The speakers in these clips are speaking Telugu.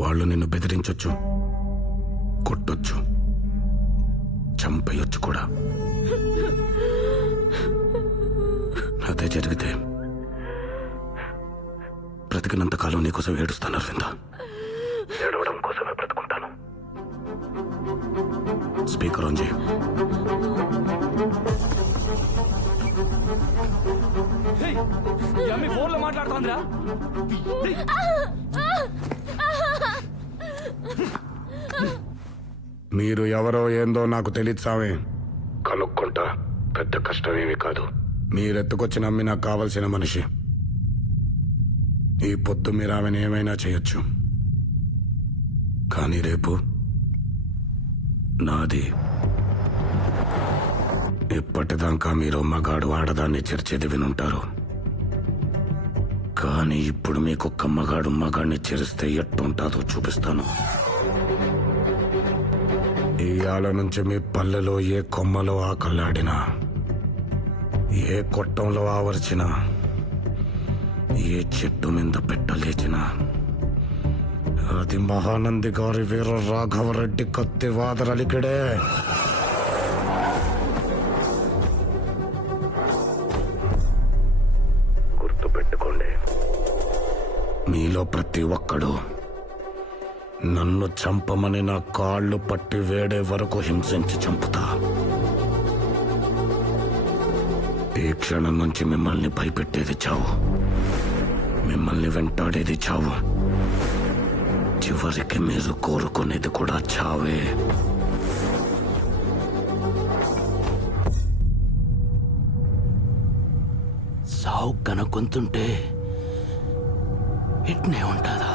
వాళ్ళు నిన్ను బెదిరించొచ్చు, కొట్టొచ్చు, చంపేయొచ్చు కూడా. అదే జరిగితే బ్రతికినంతకాలం నీకోసం ఏడుస్తాను అరవింద. ఏడవడం కోసమే బ్రతుకుంటాను. స్పీకర్ ఆన్ చేయి. ఫోన్లో మాట్లాడుతోందిరా. మీరు ఎవరో ఏందో నాకు తెలియదు సామే. కనుక్కుంటా. పెద్ద కష్టమేమీ కాదు. మీరెత్తుకొచ్చి నమ్మి నాకు కావలసిన మనిషి. ఈ పొద్దు మీరు ఆమెను ఏమైనా చేయొచ్చు, కానీ రేపు నాది. ఇప్పటిదాకా మీరు మగాడు ఆడదాన్ని చెరిచేది వినుంటారు, కానీ ఇప్పుడు మీకొక్క మగాడు మగాడిని చెరిస్తే ఎట్టుంటాదో చూపిస్తాను. ఇయాల నుంచి మీ పల్లెలో ఏ కొమ్మలో ఆకల్లాడినా, ఏ కొట్టంలో ఆవర్చినా, ఏ చెట్టు మీద పెట్టలేచినా అది మహానంది గారి వీర రాఘవరెడ్డి కత్తి వాదరలికిడే. గుర్తుపెట్టుకోండి, మీలో ప్రతి ఒక్కడు నన్ను చంపమని నా కాళ్ళు పట్టి వేడే వరకు హింసించి చంపుతా. ఈ క్షణం నుంచి మిమ్మల్ని భయపెట్టేది చావు, మిమ్మల్ని వెంటాడేది చావు, చివరికి మీరు కోరుకునేది కూడా చావే. సావు కనుక్కుంటుంటే ఇట్నే ఉంటుందా?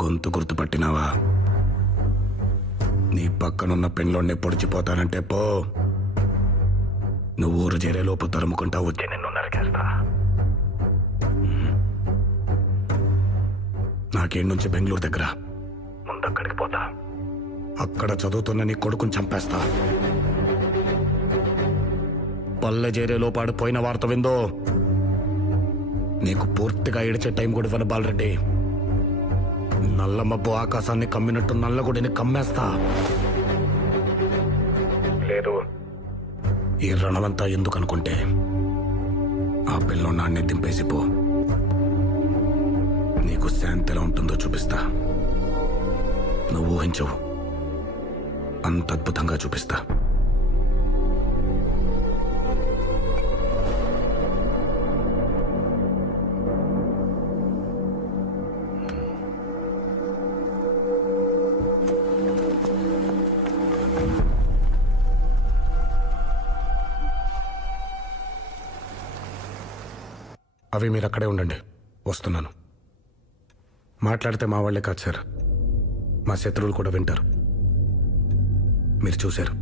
గొంతు గుర్తుపట్టినావా? నీ పక్కనున్న పెన్లోనే పొడిచిపోతానంటే పో. నువ్వు ఊరు చేరేలోపు తరుముకుంటా వచ్చి నిన్ను నరికేస్తా. నాకేం నుంచి బెంగళూరు దగ్గర, ముందక్కడికి పోతా. అక్కడ చదువుతున్న నీ కొడుకుని చంపేస్తా. పల్లె చేరేలోపు ఆడిపోయిన వార్త విందో నీకు పూర్తిగా ఏడిచే టైం కూడా ఇవ్వను బాలరెడ్డి. నల్ల మబ్బు ఆకాశాన్ని కమ్మినట్టు నల్లగుడిని కమ్మేస్తా. లేదు, ఈ రణమంతా ఎందుకు అనుకుంటే ఆ పిల్లో నాన్నే దింపేసిపో. నీకు శాంతి ఎలా ఉంటుందో చూపిస్తా. నువ్వు ఊహించవు, అంత అద్భుతంగా చూపిస్తా. అవి మీరు అక్కడే ఉండండి, వస్తున్నాను. మాట్లాడితే మా వాళ్ళే కాదు సార్, మా శత్రువులు కూడా వింటారు. మీరు చూశారు,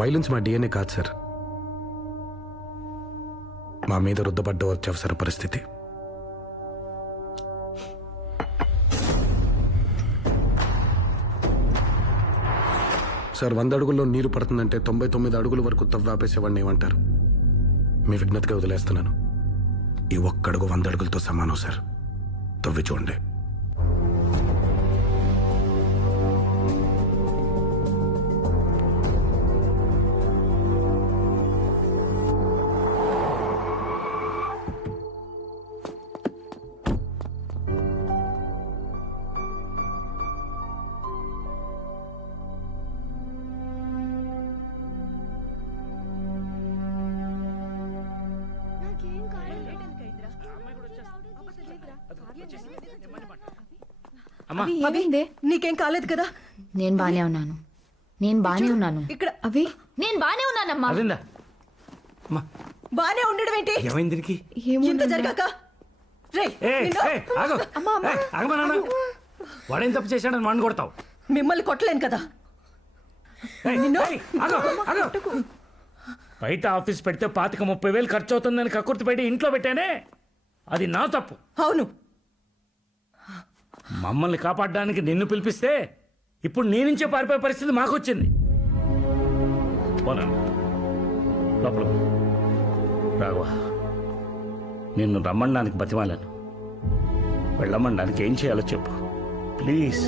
వైలెన్స్ మా డిఎన్ఏ కాదు సార్. మా మీద రుద్దపడ్డ అత్యవసర పరిస్థితి. సార్, 100 అడుగుల్లో నీరు పడుతుందంటే 99 అడుగుల వరకు తవ్వాపేసేవాడిని ఏమంటారు? మీ విజ్ఞతగా వదిలేస్తున్నాను. ఈ ఒక్కడుగు 100 అడుగులతో సమానం సార్. తవ్వి చూడండి. నీకేం కాలేదు కదా? నేను బానే ఉన్నాను. ఇక్కడ అవి నేను బానే ఉన్నానమ్మా. బానే ఉండడం ఏంటి? ఏమైంది దీనికి? ఇంత జరగాక రేయ్, ఏయ్, నిన్ను- ఏయ్, ఆగు. ఏయ్, ఆగమా నాన్న. వాడేం తప్పు చేశాడని మన్ను కొడతావు? మిమ్మల్ని కొట్టలేను కదా. ఏయ్, నిన్ను- ఏయ్, ఆగు, ఆగు. బయట ఆఫీస్ పెడితే 25,000-30,000 ఖర్చు అవుతుందని కక్కుర్తి పెట్టి ఇంట్లో పెట్టానే, అది నా తప్పు. అవును, మమ్మల్ని కాపాడడానికి నిన్ను పిలిపిస్తే ఇప్పుడు నీ నుంచే పారిపోయే పరిస్థితి మాకు వచ్చింది. పోనా లోపల పో. రాఘవ, నిన్ను రమ్మడానికి బతిమాలను, వెళ్ళమనడానికి ఏం చేయాలో చెప్పు ప్లీజ్.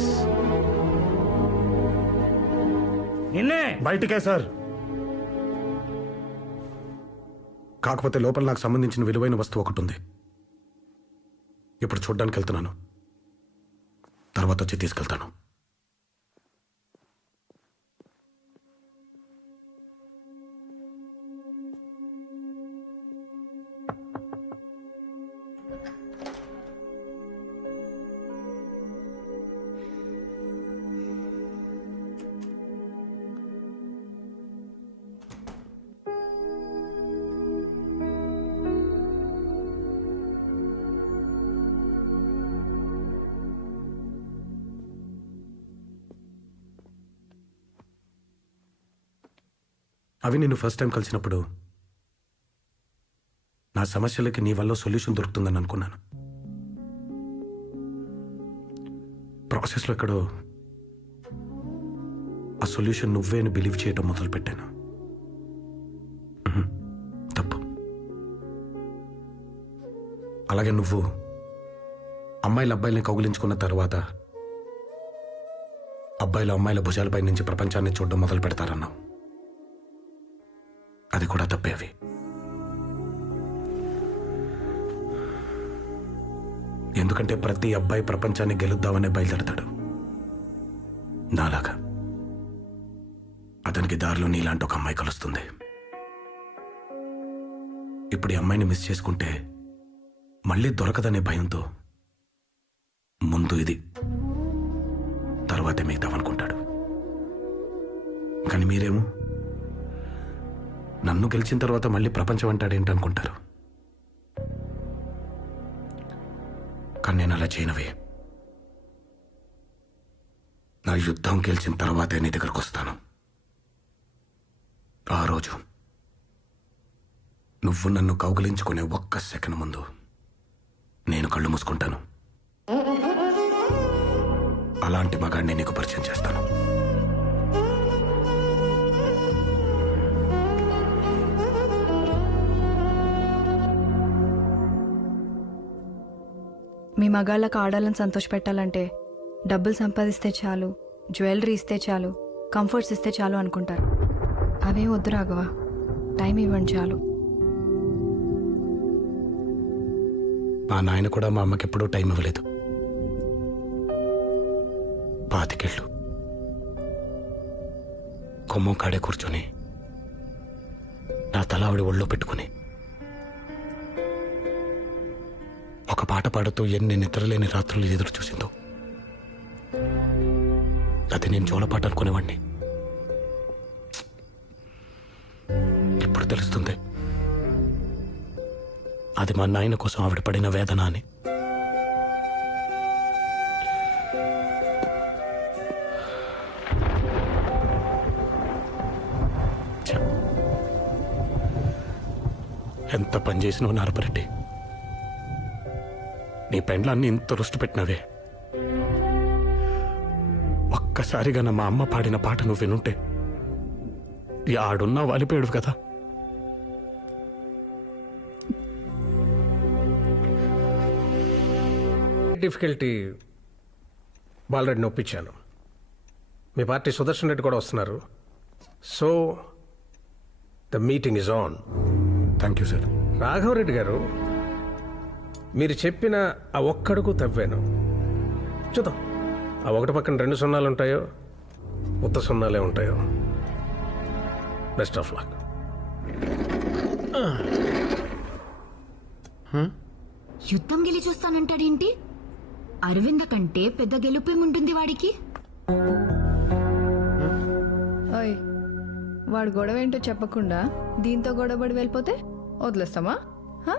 నిన్నే బయటికే సార్. కాకపోతే లోపల నాకు సంబంధించిన విలువైన వస్తువు ఒకటి ఉంది. ఇప్పుడు చూడ్డానికి వెళ్తున్నాను, తర్వాత వచ్చి తీసుకెళ్తాను. అవి నిన్ను ఫస్ట్ టైం కలిసినప్పుడు నా సమస్యలకి నీ వల్ల సొల్యూషన్ దొరుకుతుందని అనుకున్నాను. ప్రాసెస్లో ఎక్కడో ఆ సొల్యూషన్ నువ్వే అని బిలీవ్ చేయడం మొదలుపెట్టాను. తప్పు. అలాగే నువ్వు అమ్మాయిల అబ్బాయిల్ని కౌగిలించుకున్న తర్వాత అబ్బాయిలు అమ్మాయిల భుజాలపై నుంచి ప్రపంచాన్ని చూడడం మొదలు పెడతారన్నావు. అది కూడా తప్పే. అవి ఎందుకంటే ప్రతి అబ్బాయి ప్రపంచాన్ని గెలుద్దామనే బయలుదేరతాడు నాలాగా. అతనికి దారిలో నీలాంటి ఒక అమ్మాయి కలుస్తుంది. ఇప్పుడు ఈ అమ్మాయిని మిస్ చేసుకుంటే మళ్ళీ దొరకదనే భయంతో ముందు ఇది, తర్వాతే మిగతావనుకుంటాడు. కానీ మీరేమో నన్ను గెలిచిన తర్వాత మళ్ళీ ప్రపంచం అంటాడేంటనుకుంటారు. కానీ నేను అలా చేయనవి. నా యుద్ధం గెలిచిన తర్వాతే నీ దగ్గరకు వస్తాను. ఆ రోజు నువ్వు నన్ను కౌగిలించుకునే ఒక్క సెకండ్ ముందు నేను కళ్ళు మూసుకుంటాను. అలాంటి మగాడిని నీకు పరిచయం చేస్తాను. మీ మగాళ్ళకు ఆడాలని సంతోషపెట్టాలంటే డబ్బులు సంపాదిస్తే చాలు, జ్యువెలరీ ఇస్తే చాలు, కంఫర్ట్స్ ఇస్తే చాలు అనుకుంటారు. అవే వద్దు రాఘవ, టైం ఇవ్వండి చాలు. మా నాయన కూడా మా అమ్మకి ఎప్పుడూ టైం ఇవ్వలేదు. 25 ఏళ్ళు కొమ్మం కాడే కూర్చొని నా తల ఆవిడ ఒళ్ళో పెట్టుకుని ఒక పాట పాడుతూ ఎన్ని నిద్రలేని రాత్రులు ఎదురు చూసిందో. అది నేను జోలపాట అనుకునేవాడిని. ఇప్పుడు తెలుస్తుంది అది మా నాయన కోసం ఆవిడ పడిన వేదన అని. ఛ! ఎంత పని చేసినావు నారపరెడ్డి. నీ పెండ్లాన్ని ఇంత రుష్టి పెట్టినవే. ఒక్కసారిగా నా మా అమ్మ పాడిన పాట నువ్వు వినుంటే ఆడున్నా వాలిపోయాడు కదా. డిఫికల్టీ బాలరెడ్డిని ఒప్పించాను. మీ పార్టీ సుదర్శన్ రెడ్డి కూడా వస్తున్నారు. So the meeting is on. Thank you sir. Raghavareddy గారు, మీరు చెప్పిన ఆ ఒక్కడుగు తవ్వాను. చూద్దాం ఆ ఒకటి పక్కన 2 సున్నాలు ఉంటాయో ఉత్త సున్నాలే ఉంటాయో. Best of luck. యుద్ధం గెలి చూస్తానంటాడేంటి? అరవింద కంటే పెద్ద గెలుపేముంటుంది వాడికి? ఓయ్, వాడు గొడవ ఏంటో చెప్పకుండా దీంతో గొడవపడి వెళ్ళిపోతే వదిలేస్తామా హా?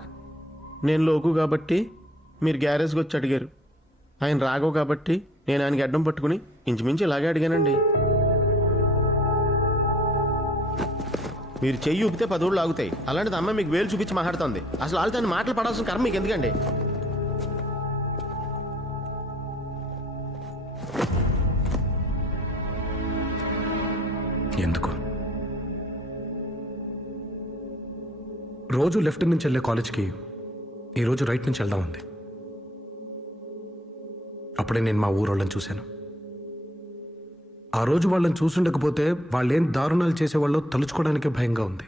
నేను లోకు కాబట్టి మీరు గ్యారేజ్కి వచ్చి అడిగారు. ఆయన రాఘవ్ కాబట్టి నేను ఆయనకి అడ్డం పట్టుకుని ఇంచుమించు ఇలాగే అడిగానండి. మీరు చెయ్యి ఊపితే 10 ఊళ్ళు ఆగుతాయి. అలాంటిది అమ్మాయి మీకు వేలు చూపించి మాట్లాడుతుంది. అసలు వాళ్ళతో ఆయన మాటలు పడాల్సిన కర్మ మీకు ఎందుకండి? ఎందుకు? రోజు లెఫ్ట్ నుంచి వెళ్ళే కాలేజ్కి ఈరోజు రైట్ నుంచి వెళ్దాం ఉంది. అప్పుడే నేను మా ఊరోళ్ళని చూశాను. ఆ రోజు వాళ్ళని చూసుండకపోతే వాళ్ళేం దారుణాలు చేసేవాళ్ళో తలుచుకోవడానికే భయంగా ఉంది.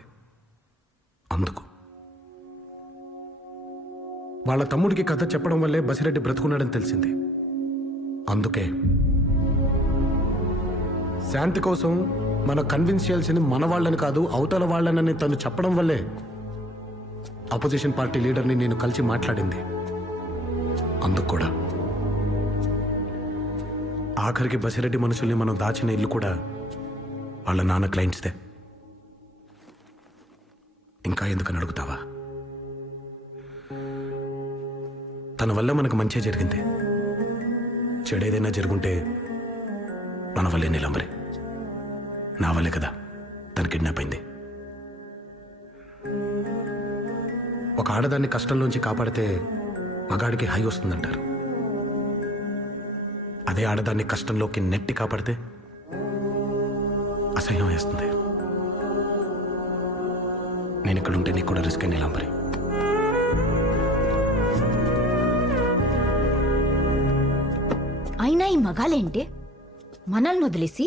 అందుకు వాళ్ళ తమ్ముడికి కథ చెప్పడం వల్లే బసిరెడ్డి బ్రతుకున్నాడని తెలిసింది. అందుకే శాంతి కోసం మనం కన్విన్స్ చేయాల్సింది మన వాళ్ళని కాదు, అవతల వాళ్ళనని తను చెప్పడం వల్లే అపోజిషన్ పార్టీ లీడర్ని నేను కలిసి మాట్లాడింది. అందుకు కూడా ఆఖరికి బసిరెడ్డి మనుషుల్ని మనం దాచిన ఇల్లు కూడా వాళ్ళ నాన్న క్లయింట్స్దే. ఇంకా ఎందుకని అడుగుతావా? తన వల్ల మనకు మంచి జరిగింది. చెడేదైనా జరుగుంటే మన వల్లే నీలంబరి. నా వల్లే కదా తన కిడ్నాప్ అయింది. ఒక ఆడదాన్ని కష్టంలోంచి కాపాడితే మగాడికి హై వస్తుందంటారు. అదే ఆడదాన్ని కష్టంలోకి నెట్టి కాపాడితే అసహ్యం వేస్తుంది. నేను ఇక్కడ ఉంటే నీకు కూడా రిస్క్ అయిన నీలంబరి. అయినా ఈ మగాలేంటి మనల్ని వదిలేసి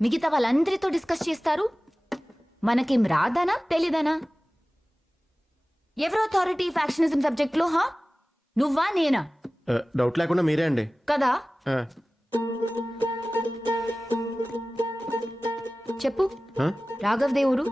మిగతా వాళ్ళందరితో డిస్కస్ చేస్తారు? మనకేం రాదానా తెలీదానా? ఎవరో అథారిటీ ఫ్యాక్షనిజం సబ్జెక్ట్లో హా నువ్వా నేనా? డౌట్ లేకుండా మీరే అండి. కదా ఆ, చెప్పు. ఆ? రాఘవ్ దేవుడు